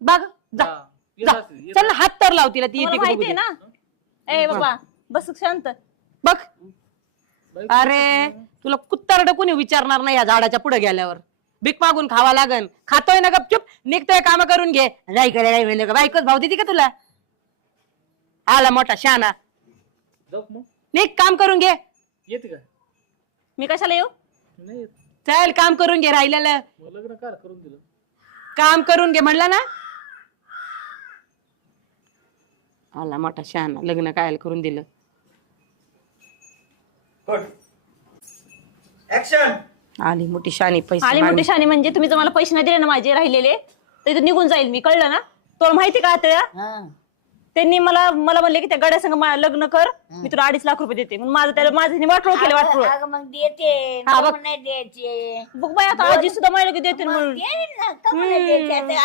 बघ जा येत जा. असेल, येत चल ना हात तर लाव तिला ती तुम्हाला येते का माहितीये बघू ना ए बाबा बस शांत. बघ असेल. अरे तुला कुत्तारड कोणी विचारणार नाही या झाडाच्या पुढे गेल्यावर भीक मागून खावा लागन खातोय ना गपचूप निघतोय काम करून घे नाही कडे नाही म्हणलं का बायकोच भाव देते का तुला आला मोठा शहाणा जाऊ का मग निघ काम करून घे येते का मी कशाला येऊ? नाही येत चल काम करून घे राहिलेलं मग लग्न काय करून दिलं काम करून घे म्हणलं ना आला मोठा शहाणा लग्न काय करून दिलं ऍक्शन. आली मोठी शानी पैसे आली मोठी शानी म्हणजे तुम्ही जर मला पैसे नाही दिले ना माझे राहिलेले तर इथून निघून जाईल मी, कळलं ना? तुला माहिती का आता त्यांनी मला म्हणले की त्या गड्या संग लग्न कर मी तुला 2.5 लाख रुपये देते. माझं वाटोळ केलं वाटोळ. अगं मग देते हा, बघ. नाही द्यायचे बघ बाई आता आजी सुद्धा मला की देते म्हणून. दे ना, का मला द्यायचे? आता